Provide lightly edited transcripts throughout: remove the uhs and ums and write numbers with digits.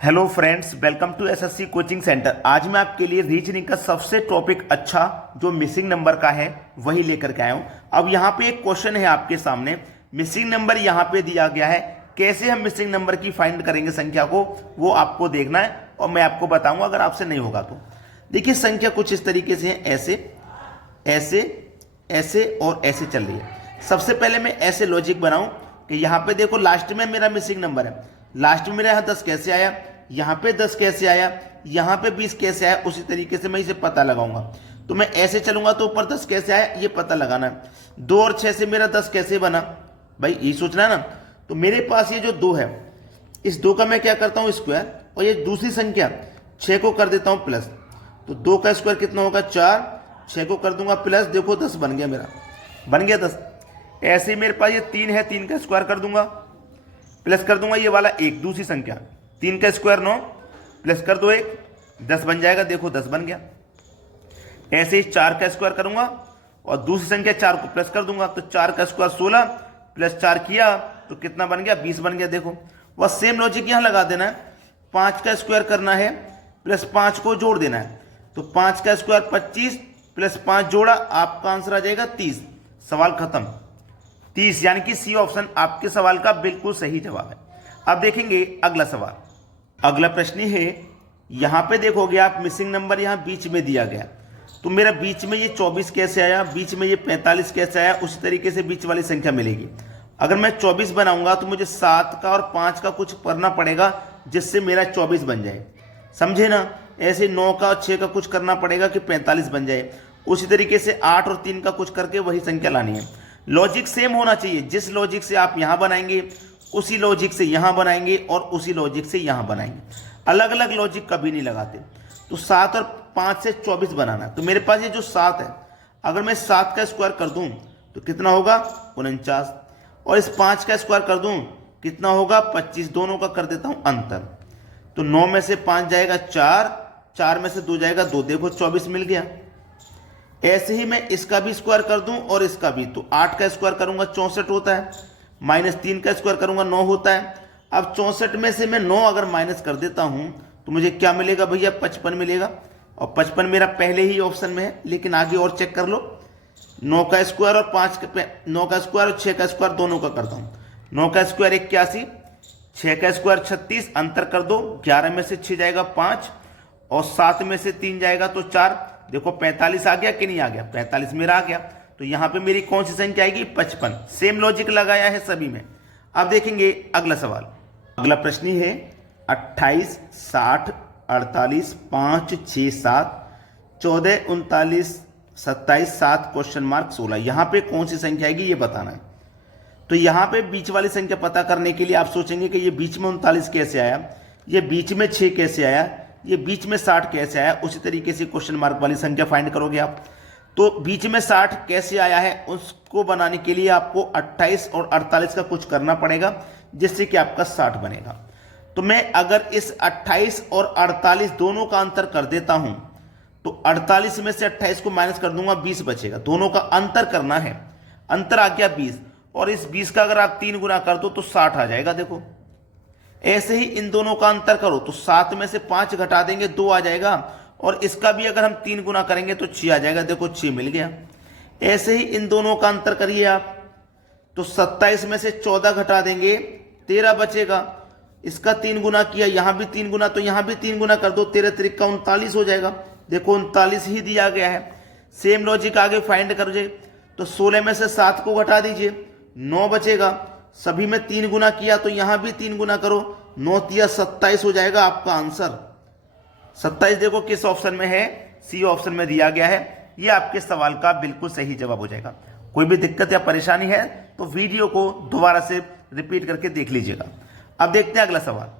Hello friends, welcome to SSC coaching centre. आज मैं आपके लिए रीजनिंग का सबसे टॉपिक अच्छा जो मिसिंग नंबर का है वही लेकर के आया हूं। अब यहाँ पे एक क्वेश्चन है आपके सामने, मिसिंग नंबर यहाँ पे दिया गया है। कैसे हम मिसिंग नंबर की फाइंड करेंगे संख्या को, वो आपको देखना है और मैं आपको बताऊंगा अगर आपसे नहीं होगा तो। देखिए संख्या कुछ इस तरीके से है, ऐसे ऐसे ऐसे और ऐसे चल रही है। सबसे पहले मैं ऐसे लॉजिक बनाऊं कि यहाँ पे देखो लास्ट में मेरा मिसिंग नंबर है। लास्ट में मेरा यहाँ 10 कैसे आया, यहाँ पे 10 कैसे आया, यहाँ पे 20 कैसे आया, उसी तरीके से मैं इसे पता लगाऊंगा। तो मैं ऐसे चलूंगा तो ऊपर 10 कैसे आया ये पता लगाना है। 2 और 6 से मेरा 10 कैसे बना, भाई ये सोचना है ना। तो मेरे पास ये जो 2 है, इस 2 का मैं क्या करता हूँ स्क्वायर, और ये दूसरी संख्या 6 को कर देता हूँ प्लस। तो 2 का स्क्वायर कितना होगा 4, 6 को कर दूंगा प्लस, देखो 10 बन गया, मेरा बन गया 10। ऐसे ही मेरे पास ये 3 है, 3 का स्क्वायर कर दूंगा, प्लस कर दूंगा ये वाला 1 दूसरी संख्या, 3 का स्क्वायर 9, प्लस कर दो 1, 10 बन जाएगा, देखो 10 बन गया। ऐसे ही 4 का स्क्वायर करूंगा और दूसरी संख्या 4 को प्लस कर दूंगा, तो 4 का स्क्वायर 16 प्लस 4 किया तो कितना बन गया 20 बन गया। देखो वह सेम लॉजिक यहां लगा देना है। 5 का स्क्वायर करना है प्लस 5 को जोड़ देना है, तो 5 का स्क्वायर 25 प्लस 5 जोड़ा, आपका आंसर आ जाएगा 30। सवाल खत्म। 30 यानी कि सी ऑप्शन आपके सवाल का बिल्कुल सही जवाब है। अब देखेंगे अगला सवाल। अगला प्रश्न है, यहां पे देखोगे आप मिसिंग नंबर यहां बीच में दिया गया, तो मेरा बीच में ये 24 कैसे आया, बीच में ये 45 कैसे आया, उसी तरीके से बीच वाली संख्या मिलेगी। अगर मैं 24 बनाऊंगा तो मुझे 7 का और 5 का कुछ करना पड़ेगा जिससे मेरा 24 बन जाए, समझे ना। ऐसे 9 का और 6 का कुछ करना पड़ेगा कि 45 बन जाए। उसी तरीके से 8 और 3 का कुछ करके वही संख्या लानी है। लॉजिक सेम होना चाहिए, जिस लॉजिक से आप यहां बनाएंगे उसी लॉजिक से यहां बनाएंगे और उसी लॉजिक से यहां बनाएंगे। अलग अलग लॉजिक कभी नहीं लगाते। तो 7 और 5 से 24 बनाना है, तो मेरे पास ये जो 7 है, अगर मैं 7 का स्क्वायर कर दूं तो कितना होगा 49, और इस 5 का स्क्वायर कर दूं कितना होगा 25। दोनों का कर देता हूं अंतर, तो 9 में से 5 जाएगा 4, 4 में से 2 जाएगा 2, देखो 24 मिल गया। ऐसे ही मैं इसका भी स्क्वायर कर दूं और इसका भी, तो 8 का स्क्वायर करूंगा 64 होता है, माइनस 3 का स्क्वायर करूंगा 9 होता है। अब 64 में से मैं 9 अगर माइनस कर देता हूं तो मुझे क्या मिलेगा भैया 55 मिलेगा, और 55 मेरा पहले ही ऑप्शन में है, लेकिन आगे और चेक कर लो। 9 का स्क्वायर और 9 का स्क्वायर और 6 का स्क्वायर दोनों का करता हूँ। 9 का स्क्वायर 81, 6 का स्क्वायर 36, अंतर कर दो, 11 में से 6 जाएगा 5 और 7 में से 3 जाएगा तो 4, देखो 45 आ गया कि नहीं आ गया, 45 मेरा आ गया। तो यहां पे मेरी कौन सी संख्या आएगी 55। सेम लॉजिक लगाया है सभी में। अब देखेंगे अगला सवाल। अगला प्रश्न है 28, 60, 48, 5, 6, 7, 14, 39, 27, 7 क्वेश्चन मार्क 16। यहां पे कौन सी संख्या आएगी ये बताना है। तो यहां पे बीच वाली संख्या पता करने के लिए आप सोचेंगे कि ये बीच में 39 कैसे आया, ये बीच में 6 कैसे आया, ये बीच में 60 कैसे आया। उसी तरीके से क्वेश्चन मार्क वाली संख्या फाइंड करोगे आप। तो बीच में 60 कैसे आया है उसको बनाने के लिए आपको 28 और 48 का कुछ करना पड़ेगा जिससे कि आपका 60 बनेगा। तो मैं अगर इस 28 और 48 दोनों का अंतर कर देता हूं तो 48 में से 28 को माइनस कर दूंगा, 20 बचेगा। दोनों का अंतर करना है, अंतर आ गया 20, और इस 20 का अगर आप 3 गुना कर दो तो 60 आ जाएगा। देखो ऐसे ही इन दोनों का अंतर करो तो 7 में से 5 घटा देंगे 2 आ जाएगा, और इसका भी अगर हम 3 गुना करेंगे तो 6 आ जाएगा, देखो 6 मिल गया। ऐसे ही इन दोनों का अंतर करिए आप, तो 27 में से 14 घटा देंगे 13 बचेगा। इसका 3 गुना किया, यहां भी 3 गुना, तो यहां भी 3 गुना कर दो, 13 त्रिक का 39 हो जाएगा। देखो 39 ही दिया गया है। सेम लॉजिक आगे फाइंड करोगे तो 16 में से 7 को घटा दीजिए, 9 बचेगा। सभी में 3 गुना किया तो यहां भी 3 गुना करो, 9 तिया 27 हो जाएगा आपका आंसर। 27 देखो किस ऑप्शन में है, सी ऑप्शन में दिया गया है। यह आपके सवाल का बिल्कुल सही जवाब हो जाएगा। कोई भी दिक्कत या परेशानी है तो वीडियो को दोबारा से रिपीट करके देख लीजिएगा। अब देखते हैं अगला सवाल।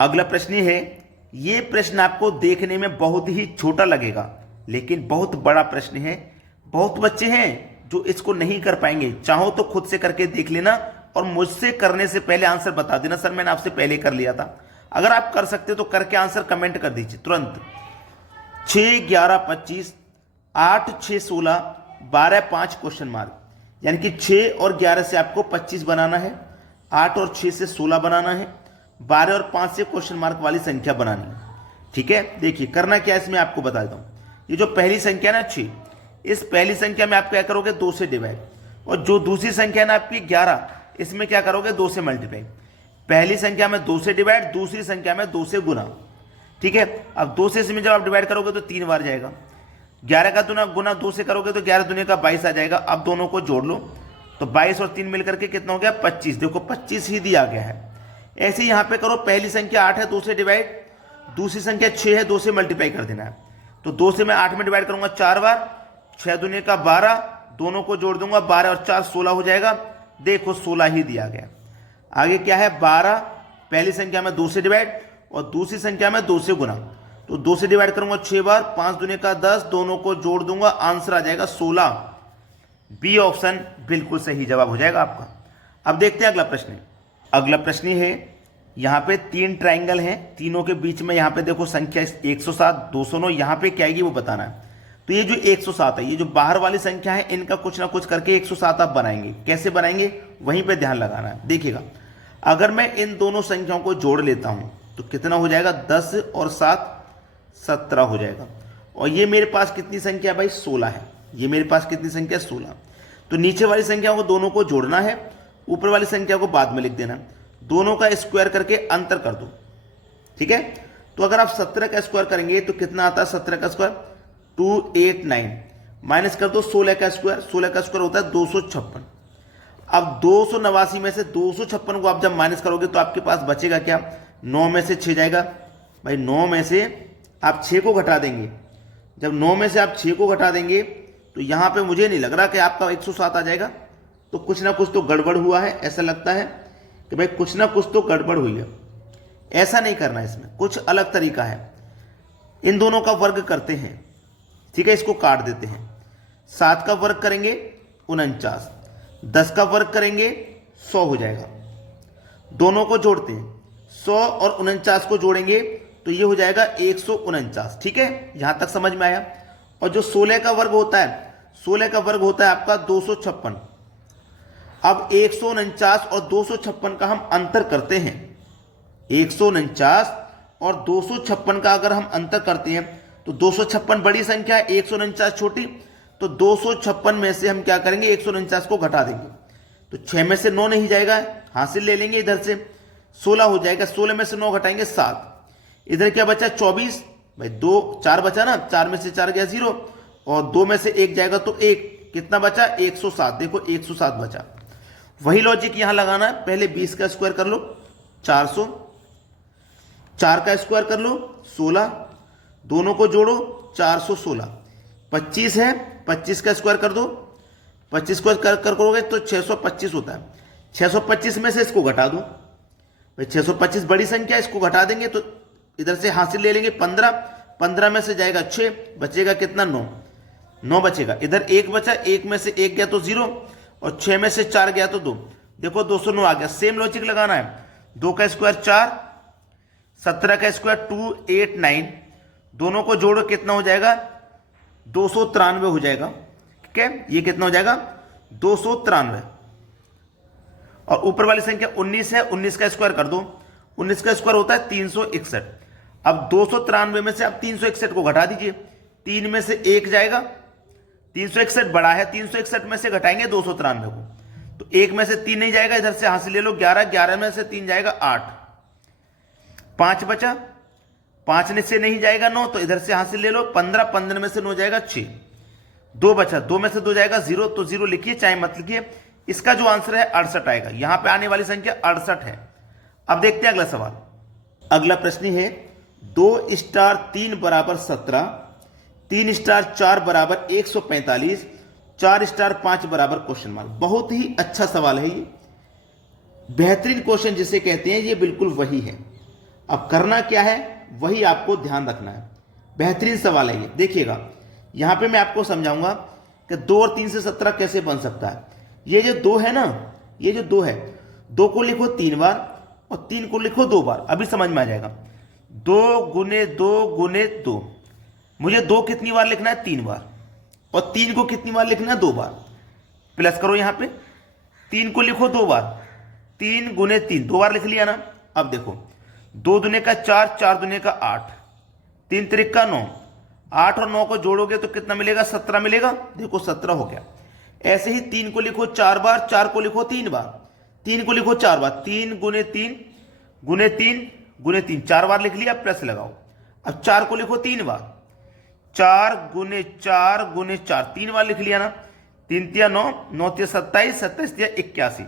अगला प्रश्न है, यह प्रश्न आपको देखने में बहुत ही छोटा लगेगा लेकिन बहुत बड़ा प्रश्न है। बहुत बच्चे हैं जो इसको नहीं कर पाएंगे, चाहो तो खुद से करके देख लेना और मुझसे करने से पहले आंसर बता देना, सर मैंने आपसे पहले कर लिया था। अगर आप कर सकते तो करके आंसर कमेंट कर दीजिए तुरंत। 6, 11, 25, 8, 6, 16, 12, 5 क्वेश्चन मार्क, यानी कि 6 और 11 से आपको 25 बनाना है, 8 और 6 से 16 बनाना है, 12 और 5 से क्वेश्चन मार्क वाली संख्या बनानी है। ठीक है, देखिए करना क्या है इसमें आपको बता देता हूँ। ये जो पहली संख्या ना 6, इस पहली संख्या में आप क्या करोगे 2 से डिवाइड, और जो दूसरी संख्या है ना आपकी 11, इसमें क्या करोगे 2 से मल्टीप्लाई। पहली संख्या में 2 से डिवाइड, दूसरी संख्या में 2 से गुना। ठीक है, अब 2 से इसमें जब आप डिवाइड करोगे तो 3 बार जाएगा। 11 का दुना गुना 2 से करोगे तो 11 दुने का 22 आ जाएगा। अब दोनों को जोड़ लो तो 22 और 3 मिलकर के कितना हो गया 25। देखो 25 ही दिया गया है। ऐसे ही यहां पे करो, पहली संख्या 8 है 2 से डिवाइड, दूसरी संख्या 6 है 2 से मल्टीप्लाई कर देना है। तो 2 से मैं 8 में डिवाइड करूंगा 4 बार, 6 दुने का 12, दोनों को जोड़ दूंगा 12 और 4 16 हो जाएगा। देखो 16 ही दिया गया। आगे क्या है 12, पहली संख्या में 2 से डिवाइड और दूसरी संख्या में 2 से गुना। तो 2 से डिवाइड करूंगा 6 बार, 5 दुने का 10, दोनों को जोड़ दूंगा, आंसर आ जाएगा 16। बी ऑप्शन बिल्कुल सही जवाब हो जाएगा आपका। अब देखते हैं अगला प्रश्न। अगला प्रश्न है, यहां पे 3 ट्राइंगल हैं, तीनों के बीच में यहां पे देखो संख्या 107, 209, यहां पे क्या आएगी वो बताना है। तो ये जो 107 है, ये जो बाहर वाली संख्या है, इनका कुछ ना कुछ करके 107 आप बनाएंगे। कैसे बनाएंगे वहीं पे ध्यान लगाना है। देखिएगा, अगर मैं इन दोनों संख्याओं को जोड़ लेता हूं तो कितना हो जाएगा 10 और 7 17 हो जाएगा। और ये मेरे पास कितनी संख्या भाई 16 है। ये मेरे पास कितनी संख्या 16। तो नीचे वाली संख्याओं को दोनों को जोड़ना है, ऊपर वाली संख्या को बाद में लिख देना। दोनों का स्क्वायर करके अंतर कर दो। ठीक है, तो अगर आप 17 का स्क्वायर करेंगे तो कितना आता है 17 का स्क्वायर 289, माइनस कर दो 16 का स्क्वायर, 16 का स्क्वायर होता है 256। अब 289 में से 256 को आप जब माइनस करोगे तो आपके पास बचेगा क्या, 9 में से 6 जाएगा भाई, 9 में से आप 6 को घटा देंगे। जब 9 में से आप 6 को घटा देंगे तो यहां पे मुझे नहीं लग रहा कि आपका 107 आ जाएगा। तो कुछ ना कुछ तो गड़बड़ हुआ है, ऐसा लगता है कि भाई कुछ ना कुछ तो गड़बड़ हुई है। ऐसा नहीं करना, इसमें कुछ अलग तरीका है। इन दोनों का वर्ग करते हैं। ठीक है, इसको काट देते हैं। 7 का वर्ग करेंगे 49, 10 का वर्ग करेंगे 100 हो जाएगा। दोनों को जोड़ते हैं, 100 और 49 को जोड़ेंगे तो ये हो जाएगा 149। ठीक है, यहां तक समझ में आया। और जो 16 का वर्ग होता है, 16 का वर्ग होता है आपका 256। अब 149 और 256 का हम अंतर करते हैं। 149 और 256 का अगर हम अंतर करते हैं तो 256 बड़ी संख्या है, 149 छोटी। तो 256 में से हम क्या करेंगे 149 को घटा देंगे। तो 6 में से 9 नहीं जाएगा, हासिल ले लेंगे इधर से, 16 हो जाएगा। 16 में से 9 घटाएंगे 7। इधर क्या बचा 24 भाई, 2 4 बचा ना, 4 में से 4 गया 0 और 2 में से 1 जाएगा तो 1, कितना बचा 107। देखो 107 बचा। वही लॉजिक यहां लगाना है। पहले 20 का स्क्वायर कर लो 400, 4 का स्क्वायर कर लो 16, दोनों को जोड़ो 416। 25 है, 25 का स्क्वायर कर दो, 25 को करोगे तो 625 होता है। 625 में से इसको घटा दो भाई, 625 बड़ी संख्या, इसको घटा देंगे तो इधर से हासिल ले लेंगे 15। 15 में से जाएगा 6, बचेगा कितना 9, 9 बचेगा। इधर 1 बचा, 1 में से 1 गया तो 0 और 6 में से 4 गया तो 2। देखो 209 आ गया। सेम लॉजिक लगाना है। 2 का स्क्वायर 4, 17 का स्क्वायर 289, दोनों को जोड़ो कितना हो जाएगा 293 हो जाएगा। ठीक है, ये कितना हो जाएगा 293। और ऊपर वाली संख्या 19 है, 19 का स्क्वायर कर दो। 19 का स्क्वायर होता है 361। अब 293 में से आप 361 को घटा दीजिए, 3 में से 1 जाएगा, 361 बड़ा है, 361 में से घटाएंगे 293 को तो 1 में से 3 नहीं जाएगा, इधर से हासिल ले लो 11, 11 में से 3 जाएगा 8, 5 बचा, 5 से नहीं जाएगा 9 तो इधर से हासिल ले लो 15, 15 में से 9 जाएगा 6, 2 बचा, 2 में से 2 जाएगा 0, तो 0 लिखिए चाहे मत लिखिए। इसका जो आंसर है 68 आएगा। यहां पे आने वाली संख्या 68 है। अब देखते हैं अगला सवाल। अगला प्रश्न है 2 स्टार 3 बराबर 17, 3 स्टार 4 बराबर 145, 4 स्टार 5 बराबर क्वेश्चन मार्क। बहुत ही अच्छा सवाल है ये, बेहतरीन क्वेश्चन जिसे कहते हैं, ये बिल्कुल वही है। अब करना क्या है वही आपको ध्यान रखना है। बेहतरीन सवाल है ये। देखिएगा यहां पे मैं आपको समझाऊंगा कि 2 और 3 से 17 कैसे बन सकता है। ये जो 2 है ना, ये जो 2 है, 2 को लिखो 3 बार और 3 को लिखो 2 बार, अभी समझ में आ जाएगा। 2 गुने 2 गुने 2, मुझे 2 कितनी बार लिखना है 3 बार, और 3 को कितनी बार लिखना है 2 बार। प्लस करो यहां पे, 3 को लिखो 2 बार, 3 गुने 3 2 बार लिख लिया ना, अब देखो 2 दूने का 4, 4 दूने का 8, 3 त्रिक 9, 8 और 9 को जोड़ोगे तो कितना मिलेगा? 17 मिलेगा। देखो 17 हो गया। ऐसे ही 3 को लिखो 4 बार, 4 को लिखो 3 बार, 3 को लिखो 4 बार, 3 गुने 3 गुने 3 गुने 3, 4 बार लिख लिया, प्लस लगाओ। अब 4 को लिखो 3 बार, 4 गुने 4 गुने 4, 3 बार लिख लिया ना। 3 तिया 9, 9 तिया 27, 27 तिया 81,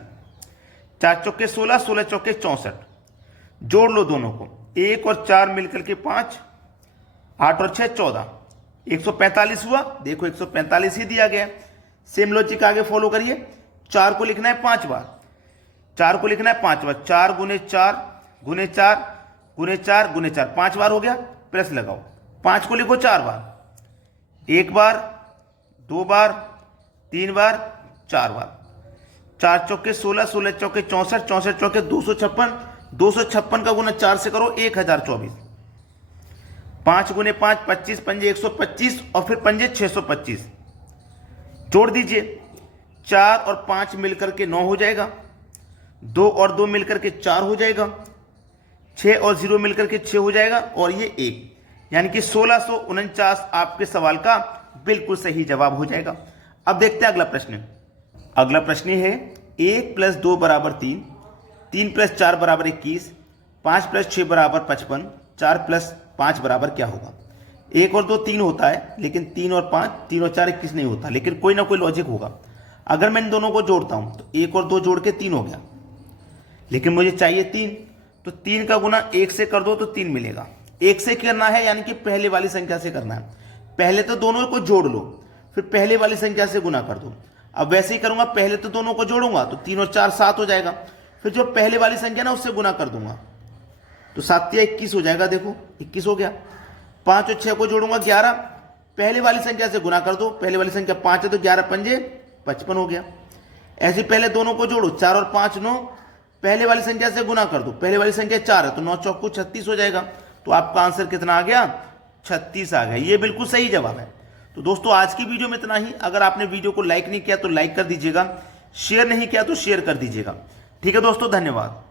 4 चौके 16, 16 चौके 64। जोड़ लो दोनों को, 1 और 4 मिलकर के 5, 8 और 6 14, 145 हुआ। देखो 145 ही दिया गया। सेम लॉजिक आगे फॉलो करिए। 4 को लिखना है 5 बार, 4 को लिखना है 5 बार, 4 गुने 4 गुने 4 गुने 4 गुने 4, 5 बार हो गया, प्लस लगाओ। 5 को लिखो 4 बार, 1 बार, 2 बार, 3 बार, 4 बार, 4 चौके 16, 16 चौके 64, 64 चौके 256, 256 का गुना 4 से करो 1024, 5 गुने 5 25, पंजे 125 और फिर पंजे 625। जोड़ दीजिए, 4 और 5 मिलकर के 9 हो जाएगा, 2 और 2 मिलकर के 4 हो जाएगा, 6 और 0 मिलकर के 6 हो जाएगा, और ये 1, यानी कि 1649 आपके सवाल का बिल्कुल सही जवाब हो जाएगा। अब देखते हैं अगला प्रश्न। अगला प्रश्न है 1 + 2 = 3, 3 + 4 = 21, 5 + 6 = 55, 4 + 5 बराबर क्या होगा? 1 और 2 3 होता है, लेकिन 3 और 5, 3 और 4 21 नहीं होता, लेकिन कोई ना कोई लॉजिक होगा। अगर मैं इन दोनों को जोड़ता हूं तो 1 और 2 जोड़ के 3 हो गया, लेकिन मुझे चाहिए 3, तो 3 का गुना 1 से कर दो तो 3 मिलेगा। 1 से करना है, यानी कि पहले वाली संख्या से करना है। पहले तो दोनों को जोड़ लो, फिर पहले वाली संख्या से गुना कर दो। अब वैसे ही करूंगा, पहले तो दोनों को जोड़ूंगा तो 3 और 4 7 हो जाएगा, फिर जो पहले वाली संख्या ना उससे गुना कर दूंगा तो 7 या 21 हो जाएगा। देखो 21 हो गया। 5 और 6 को जोड़ूंगा 11, पहले वाली संख्या से गुना कर दो, पहले वाली संख्या 5 है तो 11 पंजे 55 हो गया। ऐसे पहले दोनों को जोड़ो, 4 और 5 9, पहले वाली संख्या से गुना कर दो, पहले वाली संख्या 4 है तो 9 चौको 36 हो जाएगा। तो आपका आंसर कितना आ गया? 36 आ गया। ये बिल्कुल सही जवाब है। तो दोस्तों आज की वीडियो में इतना ही। अगर आपने वीडियो को लाइक नहीं किया तो लाइक कर दीजिएगा, शेयर नहीं किया तो शेयर कर दीजिएगा। ठीक है दोस्तों, धन्यवाद।